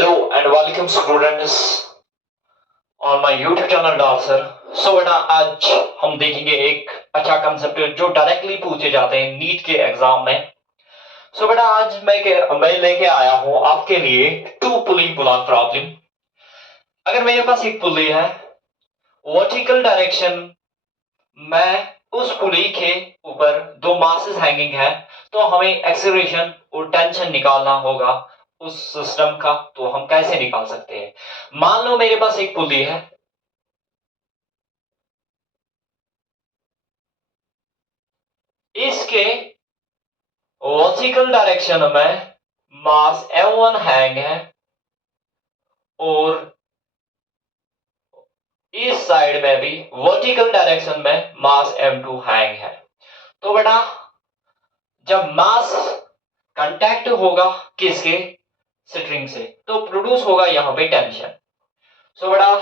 Hello and welcome students on my YouTube channel dancer. So बेटा आज हम देखेंगे एक अच्छा कंसेप्ट जो डायरेक्टली पूछे जाते हैं नीट के एग्जाम में। सो बेटा आज मैं लेके आया हूं आपके लिए टू पुली ब्लॉक प्रॉब्लम। अगर मेरे पास एक पुली है वर्टिकल डायरेक्शन में, उस पुली के ऊपर दो मासेस हैंगिंग है, तो हमें एक्सेलरेशन और टेंशन निकालना होगा उस सिस्टम का। तो हम कैसे निकाल सकते हैं? मान लो मेरे पास एक पुली है, इसके वर्टिकल डायरेक्शन में मास m1 हैंग है और इस साइड में भी वर्टिकल डायरेक्शन में मास m2 हैंग है। तो बेटा जब मास कांटेक्ट होगा किसके, स्ट्रिंग से, तो प्रोड्यूस होगा यहां पे टेंशन। सो बेटा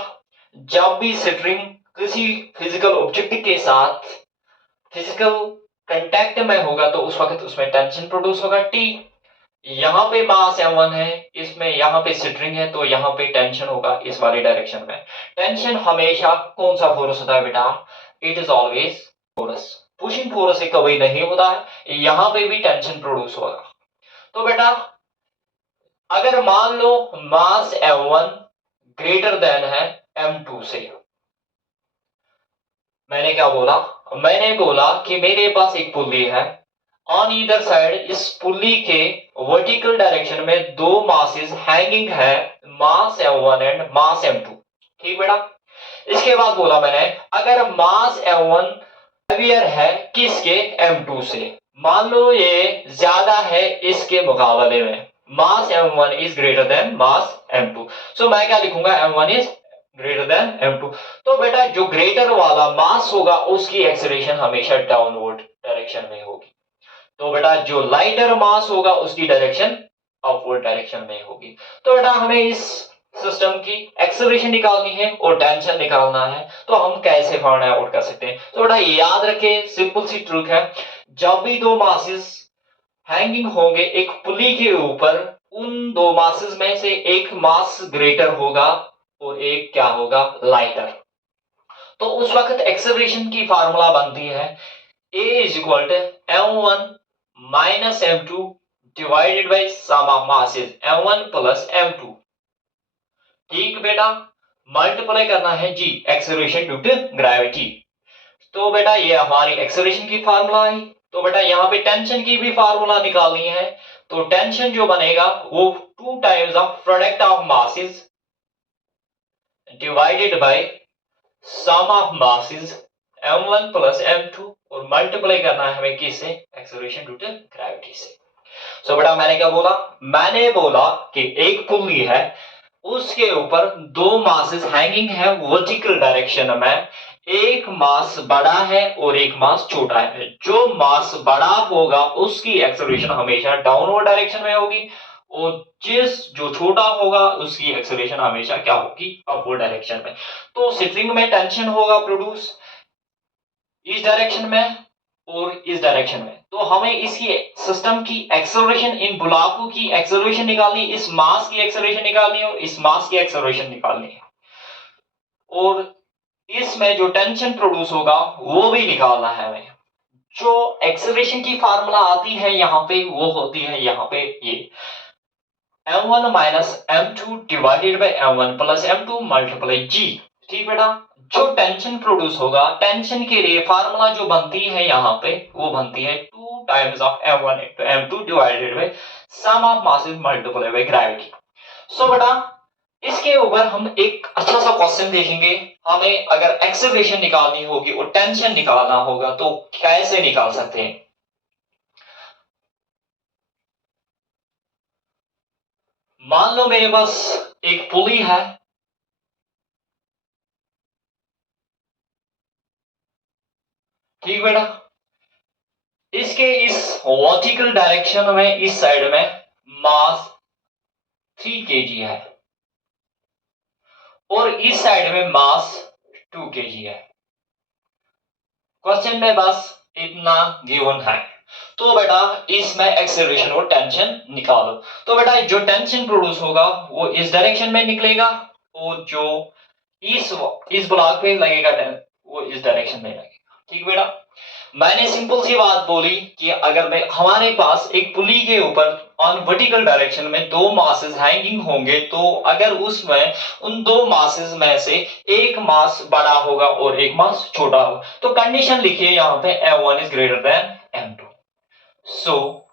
जब भी स्ट्रिंग किसी फिजिकल ऑब्जेक्ट के साथ फिजिकल कांटेक्ट में होगा तो उस वक्त उसमें टेंशन प्रोड्यूस होगा T। यहाँ पे मास m1 है, इसमें यहाँ पे स्ट्रिंग है, तो यहाँ पे टेंशन होगा इस वाले डायरेक्शन में। टेंशन हमेशा कौन सा फोर्स होता है बेटा? It is always force. Pushing force से कभी नहीं होता है, यहाँ पे भी टेंशन प्रोड्यूस होगा। तो बेटा अगर मान लो मास m1 ग्रेटर देन है m2 से, मैंने क्या बोला? मैंने बोला कि मेरे पास एक पुल्ली है, ऑन ईदर साइड इस पुल्ली के वर्टिकल डायरेक्शन में दो मासेस हैंगिंग है, मास m1 एंड मास m2। ठीक बेटा, इसके बाद बोला मैंने अगर मास m1 हेवियर है किसके, m2 से, मान लो ये ज्यादा है इसके मुकाबले में, मास m1 is greater then mass m2। सो मैं क्या लिखूंगा? m1 is greater than m2। तो बेटा जो ग्रेटर वाला मास होगा उसकी एक्सेलरेशन हमेशा डाउनवर्ड डायरेक्शन में होगी। तो बेटा जो लाइटर मास होगा उसकी डायरेक्शन अपवर्ड डायरेक्शन में होगी। तो बेटा हमें इस सिस्टम की एक्सेलरेशन निकालनी है और टेंशन निकालना है, तो हम कैसे फाइंड आउट कर सकते हैं? तो बेटा याद रखें, सिंपल सी ट्रिक है, जब भी दो मासेस हैंगिंग होंगे एक पुली के ऊपर, उन दो मासेस में से एक मास ग्रेटर होगा और एक क्या होगा, लाइटर। तो उस वक्त एक्सेलरेशन की फार्मूला बनती है a is equal to m1 minus m2 divided by sum of masses m1 plus m2। ठीक बेटा, मल्टीप्लाई करना है g, acceleration due to gravity. तो बेटा ये हमारी एक्सेलरेशन की फार्मूला है। तो बेटा यहाँ पे टेंशन की भी फार्मूला निकालनी है, तो टेंशन जो बनेगा वो 2 times of product of masses divided by sum of masses m1 plus m2 और मल्टीप्लाई करना है हमें किससे, एक्सेलरेशन ड्यू टू ग्रेविटी से। सो बेटा मैंने क्या बोला? मैंने बोला कि एक पुल्ली है, उसके ऊपर दो मासेस हैंगिंग है वर्टिकल डायरेक्शन में, एक मास बड़ा है और एक मास छोटा है। जो मास बड़ा होगा उसकी एक्सेलरेशन हमेशा डाउनवर्ड डायरेक्शन में होगी और जो छोटा होगा उसकी एक्सेलरेशन हमेशा क्या होगी, अपवर्ड डायरेक्शन में। तो स्ट्रिंग में टेंशन होगा प्रोड्यूस इस डायरेक्शन में और इस डायरेक्शन में। तो हमें इसकी सिस्टम की एक्सेलरेशन, इन ब्लॉकों की एक्सेलरेशन निकालनी, इस मास की एक्सेलरेशन निकालनी और इस मास की एक्सेलरेशन निकालनी है, और इसमें जो टेंशन प्रोड्यूस होगा वो भी निकालना है हमें। जो एक्सेलरेशन की फार्मूला आती है यहाँ पे वो होती है यहाँ पे ये m1 minus m2 divided by m1 plus m2 multiply g। ठीक बेटा, जो टेंशन प्रोड्यूस होगा, टेंशन के लिए फार्मूला जो बनती है यहाँ पे वो बनती है 2 times of m1 into m2 divided by sum of masses multiply by gravity. So बेटा इसके ऊपर हम एक अच्छा सा क्वेश्चन देखेंगे। हमें अगर एक्सेलरेशन निकालनी होगी और टेंशन निकालना होगा तो कैसे निकाल सकते हैं? मान लो मेरे पास एक पुली है, ठीक बेटा, इसके इस वर्टिकल डायरेक्शन में इस साइड में मास 3 kg है और इस साइड में मास 2 kg है। क्वेश्चन में बस इतना गिवन है। तो बेटा इसमें एक्सेलरेशन और टेंशन निकालो। तो बेटा जो टेंशन प्रोड्यूस होगा वो इस डायरेक्शन में निकलेगा, और जो इस ब्लॉक पे लगेगा वो इस डायरेक्शन में लगेगा। ठीक बेटा, मैंने सिंपल सी बात बोली कि अगर मैं हमारे पास एक पुली के ऊपर ऑन वर्टिकल डायरेक्शन में दो मासेस हैंगिंग होंगे, तो अगर उसमें उन दो मासेस में से एक मास बड़ा होगा और एक मास छोटा होगा, तो कंडीशन लिखिए यहाँ पे m1 is greater than m2। सो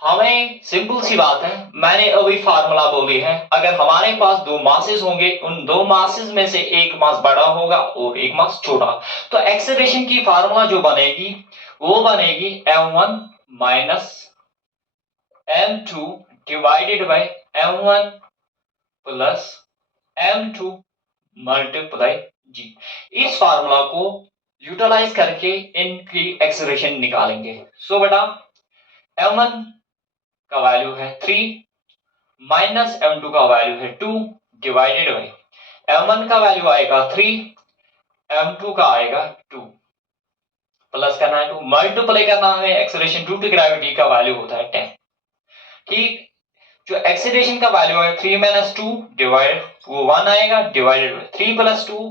हमें सिंपल सी बात है, मैंने अभी फार्मूला बोली है, अगर हमारे पास दो मासेस होंगे, उन दो मासेस में से एक मास बड़ा होगा और एक मास छोटा, तो एक्सेलरेशन की फार्मूला जो बनेगी वो बनेगी m1 minus m2 divided by m1 plus m2 multiply g. इस फार्मूला को यूटिलाइज करके इनकी एक्सेलरेशन निकालेंगे। सो बेटा m1 का वैल्यू है 3 माइनस m2 का वैल्यू है 2 डिवाइडेड बाई m1 का वैल्यू आएगा 3, m2 का आएगा 2, प्लस करना है 2, मल्टीप्लाई करना है एक्सेलरेशन ड्यू टू ग्रेविटी का वैल्यू होता है 10। ठीक, जो एक्सेलरेशन का वैल्यू है 3 माइनस 2 डिवाइड वो 1 आएगा, डिवाइडेड बाई 3 प्लस 2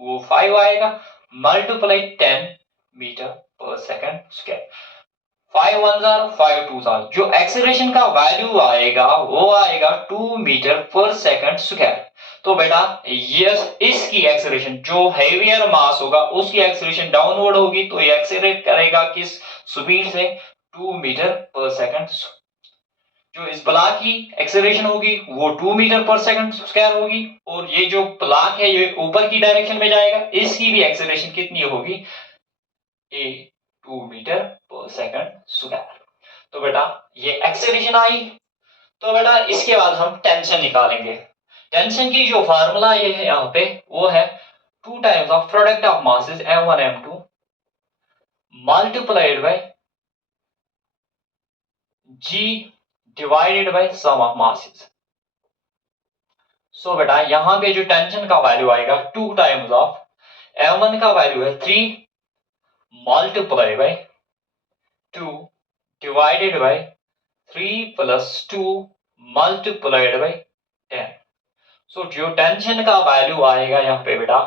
वो 5 आएगा, मल्टीप्लाई 10 मीटर पर सेकंड स्क्वायर। 5 1 जार 5 2 जार, जो एक्सेलरेशन का वैल्यू आएगा वो आएगा 2 मीटर पर सेकंड स्क्वायर। तो बेटा ये इसकी एक्सेलरेशन जो हेवियर मास होगा उसकी एक्सेलरेशन डाउनवर्ड होगी, तो ये एक्सेलरेट करेगा किस स्पीड से, 2 मीटर पर सेकंड। जो इस ब्लॉक की एक्सेलरेशन होगी वो 2 मीटर पर सेकंड स्क्वायर होगी, और ये जो ब्लॉक है ये ऊपर की डायरेक्शन में जाएगा, इसकी भी एक्सेलरेशन कितनी होगी, ए 2 मीटर पर सेकंड स्क्वायर। तो बेटा ये एक्सेलरेशन आई। तो बेटा इसके बाद हम टेंशन निकालेंगे। टेंशन की जो फार्मूला ये है यहाँ पे वो है 2 times of product of masses m1 m2 multiplied by g divided by sum of masses. So बेटा यहाँ पे जो टेंशन का वैल्यू आएगा 2 टाइम्स ऑफ m1 का वैल्यू है 3 multiply by 2 divided by 3 plus 2 multiplied by 10। So जो टेंशन का वैल्यू आएगा यहाँ पे बेटा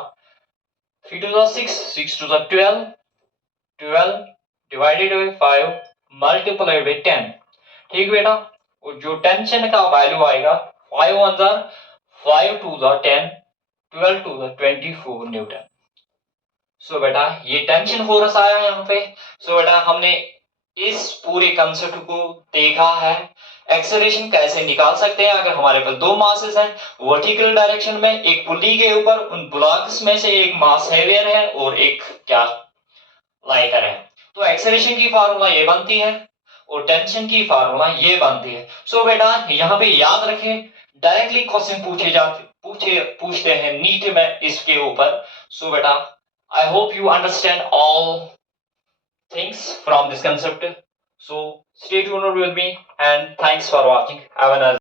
3 two 6 6 two 12 12 divided by 5 multiplied by 10। ठीक बेटा, और जो टेंशन का वैल्यू आएगा 5 1 जार 5 2 जार 10 12 टू 24 न्यूटन। सो बेटा ये टेंशन फोर्स आया यहाँ पे। सो बेटा हमने इस पूरे कंसेप्ट को देखा है, एक्सेलरेशन कैसे निकाल सकते हैं अगर हमारे पास दो मासेस हैं वर्टिकल डायरेक्शन में, एक पुली के ऊपर, उन ब्लॉक्स में से एक मास हेवियर है और एक क्या लाइटर है, तो एक्सेलरेशन की फार्मूला ये बनती है और टेंशन की फार्मूला ये बनती है। सो बेटा यहाँ पे याद रखें, डायरेक्टली क्वेश्चन पूछते हैं नीट में इसके ऊपर। सो बेटा I hope you understand all things from this concept. So stay tuned with me and thanks for watching. Have a nice